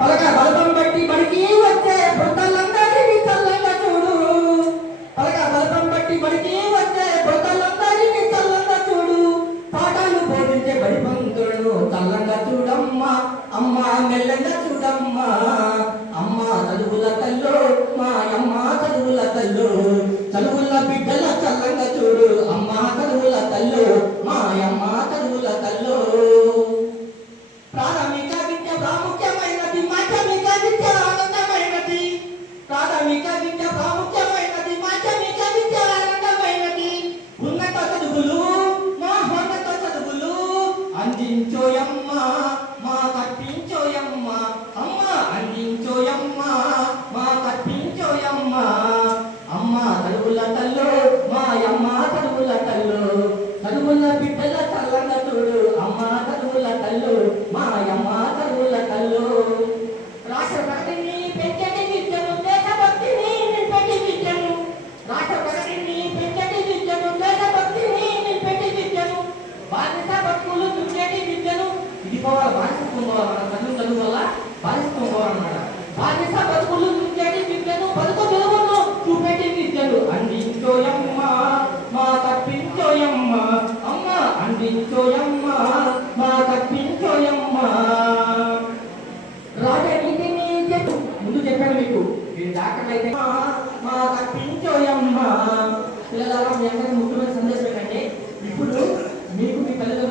పలక బలపం బట్టి బడికి వచ్చే బుట్టలందరినీ చల్లంగా చూడు. పలక బలపం బట్టి బడికి వచ్చే బుట్టలందరినీ చల్లంగా చూడు. పాఠాలు బోధించే బడి పంతులను చల్లంగా చూడమ్మా, అమ్మ మెల్లంగా చూడమ్మా. అమ్మ చదువుల తల్లు, మా అమ్మ చదువుల తల్లు. చదువుల బిడ్డల చల్లంగా చూడు, అమ్మ చదువుల తల్లు, మా అమ్మ చదువుల తల్లు. ప్రాథమిక విద్య ప్రాముఖ్యమైనది, మాధ్యమిక విద్య ఆనందమైనది. ప్రాథమిక విద్య ప్రాముఖ్యమైనది, మాధ్యమిక విద్య ఆనందమైనది. ఉన్నత చదువులు, మహోన్నత చదువులు అందించోయమ్మ, మా కట్టించోయమ్మ. అమ్మ అందించోయమ్మ, మా కట్టించోయమ్మ. అమ్మ చదువుల తల్లు, మా అమ్మ చదువుల తల్లు. చదువుల బిడ్డల చల్లంగా చూడు, అమ్మ చదువుల తల్లు, మా అమ్మ చదువుల తల్లు. రాష్ట్రపతిని పెంచటి విద్యను, దేశభక్తిని నింపెటి విద్యను. రాష్ట్రపతిని పెంచటి విద్యను, దేశభక్తిని నింపెటి విద్యను. బానిస బతుకులు తుంచేటి విద్యను. ఇది పోవాలి, బానిసత్వం పోవాలి. మన చదువు వల్ల బానిసత్వం పోవాలన్నమాట. బానిస బతుకులు తుంచేటి విద్యను, బతుకు విలువను చూపెట్టి విద్యను అందించోయమ్మ, మా తప్పించోయమ్మ. అమ్మ అందించోయమ్మ, మా తప్పించోయమ్మ. రాజనీతిని చెప్పు, ముందు చెప్పాను మీకు, నేను డాక్టర్ అయితే మా తప్పించోయమ్మ. పిల్లల మీ అందరికీ ముఖ్యమైన సందేశం ఏంటంటే, ఇప్పుడు మీకు మీ తల్లిదండ్రులు